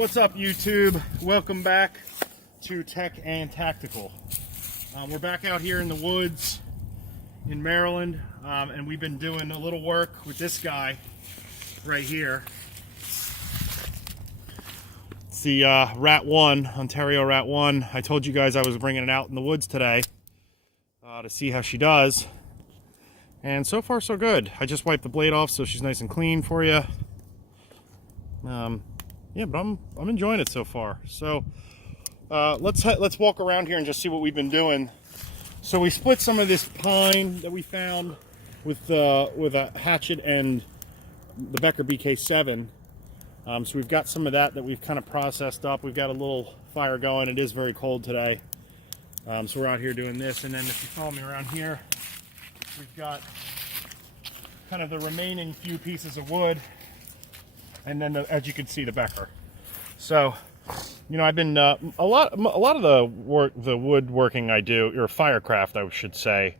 What's up, YouTube? Welcome back to Tech and Tactical. We're back out here in the woods in Maryland, and we've been doing a little work with this guy right here. It's the Rat 1, Ontario Rat 1. I told you guys I was bringing it out in the woods today to see how she does. And so far, so good. I just wiped the blade off so she's nice and clean for you. Yeah, but I'm enjoying it so far. So let's walk around here and just see what we've been doing. So we split some of this pine that we found with a hatchet and the Becker BK-7. So we've got some of that we've kind of processed up. We've got a little fire going. It is very cold today. So we're out here doing this. And then if you follow me around here, we've got kind of the remaining few pieces of wood. And then, as you can see, the Becker. So, you know, I've been a lot of the woodworking I do, or firecraft, I should say,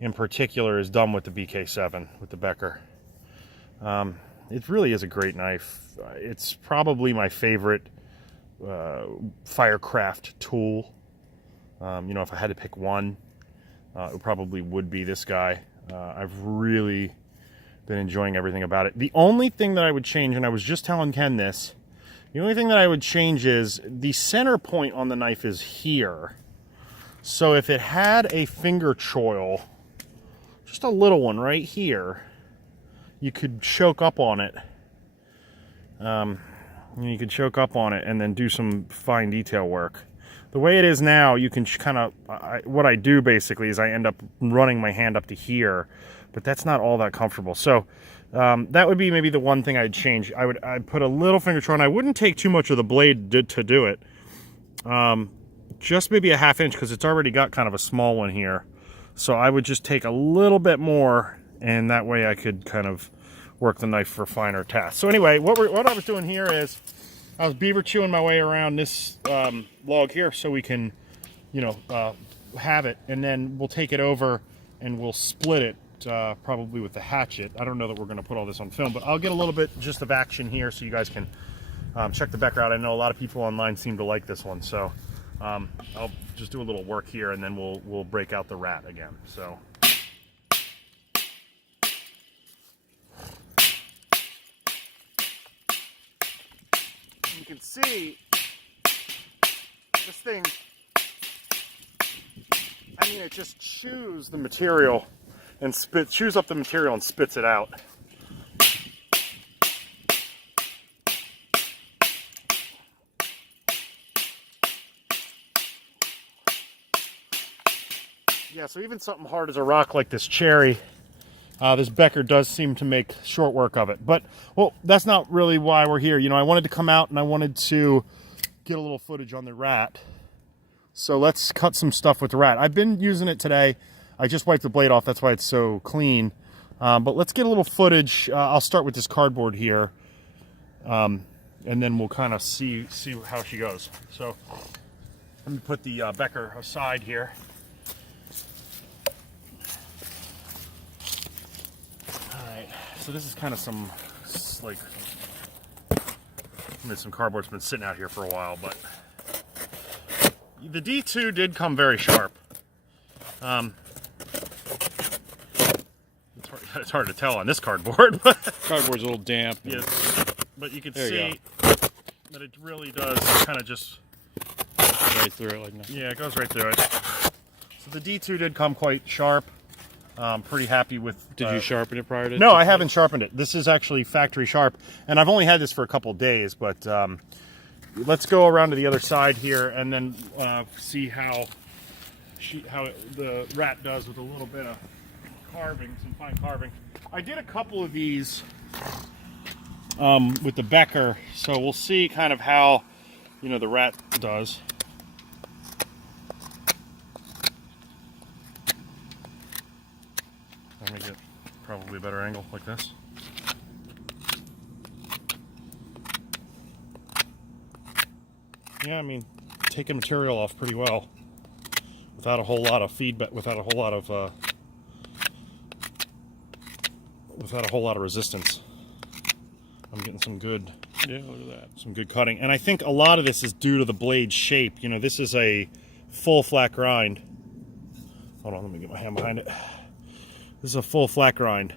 in particular, is done with the BK-7 with the Becker. It really is a great knife. It's probably my favorite firecraft tool. You know, if I had to pick one, it probably would be this guy. I've really been enjoying everything about it. The only thing that I would change, and I was just telling Ken this, the only thing that I would change is the center point on the knife is here. So if it had a finger choil, just a little one right here, you could choke up on it. You could choke up on it and then do some fine detail work. The way it is now, you can kind of, what I do basically is I end up running my hand up to here, but that's not all that comfortable. So that would be maybe the one thing I'd change. I'd put a little finger choil, and I wouldn't take too much of the blade to do it. Just maybe a ½ inch, because it's already got kind of a small one here. So I would just take a little bit more, and that way I could kind of work the knife for finer tasks. So anyway, what I was doing here is I was beaver chewing my way around this log here so we can, you know, have it, and then we'll take it over and we'll split it probably with the hatchet. I don't know that we're going to put all this on film, but I'll get a little bit just of action here so you guys can check the Becker out. I know a lot of people online seem to like this one, so I'll just do a little work here and then we'll break out the Rat again. So. You can see this thing, I mean, it just chews the material and chews up the material and spits it out. Yeah, so even something hard as a rock like this cherry, this Becker does seem to make short work of it. But, well, that's not really why we're here. You know, I wanted to come out and I wanted to get a little footage on the Rat. So let's cut some stuff with the Rat. I've been using it today. I just wiped the blade off. That's why it's so clean. But let's get a little footage. I'll start with this cardboard here. And then we'll kind of see how she goes. So let me put the Becker aside here. So this is kind of some, like, I mean, some cardboard's been sitting out here for a while, but the D2 did come very sharp. It's hard to tell on this cardboard, but cardboard's a little damp. Yes, but you can see that it really does kind of just right through it like that. Yeah, it goes right through it. So the D2 did come quite sharp. Pretty happy with. Did you sharpen it prior to? No, I haven't sharpened it. This is actually factory sharp, and I've only had this for a couple days. But let's go around to the other side here, and then see how the Rat does with a little bit of carving, some fine carving. I did a couple of these with the Becker, so we'll see kind of how, you know, the Rat does. Let me get probably a better angle like this. Yeah, I mean, taking material off pretty well without a whole lot of feedback, without a whole lot of resistance. I'm getting some good Yeah, look at that. Some good cutting. And I think a lot of this is due to the blade shape. You know, this is a full flat grind. Hold on, let me get my hand behind it. This is a full flat grind.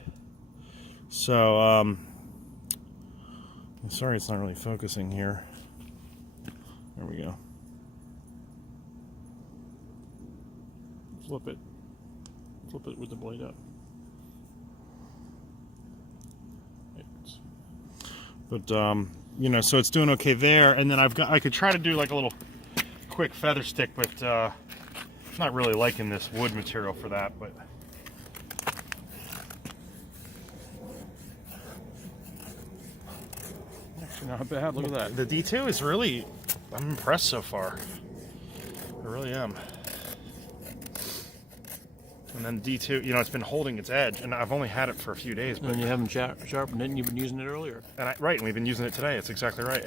So, I'm sorry it's not really focusing here. There we go. Flip it. Flip it with the blade up. But you know, so it's doing okay there, and then I could try to do like a little quick feather stick, but I'm not really liking this wood material for that. But actually not bad. Look at that. the D2 is really, I'm impressed so far. I really am. And then D2, you know, it's been holding its edge, and I've only had it for a few days. But And you haven't sharpened it, and you've been using it earlier. And right, and we've been using it today. It's exactly right.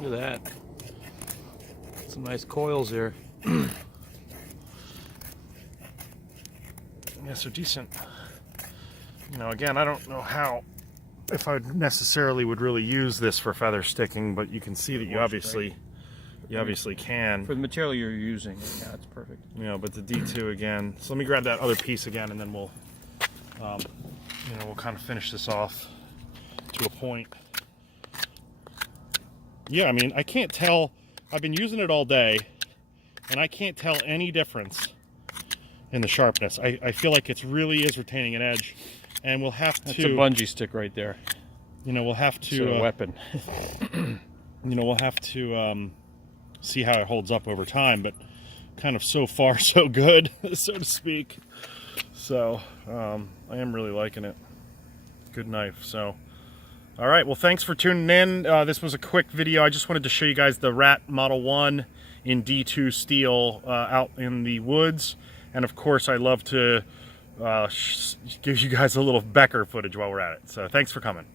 Look at that. Some nice coils here. Yeah, so decent. You know, again, I don't know if I necessarily would really use this for feather sticking, but you can see that you obviously can. For the material you're using, yeah, it's perfect. You know, but the D2 again. So let me grab that other piece again, and then we'll, you know, we'll kind of finish this off to a point. Yeah, I mean, I can't tell. I've been using it all day, and I can't tell any difference in the sharpness. I feel like it really is retaining an edge, and we'll have to. That's a bungee stick right there. You know, we'll have to. It's a weapon. You know, we'll have to see how it holds up over time, but kind of so far so good, so to speak. So I am really liking it. Good knife. So. All right, well, thanks for tuning in. This was a quick video. I just wanted to show you guys the Rat Model 1 in D2 steel out in the woods. And of course, I love to give you guys a little Becker footage while we're at it. So thanks for coming.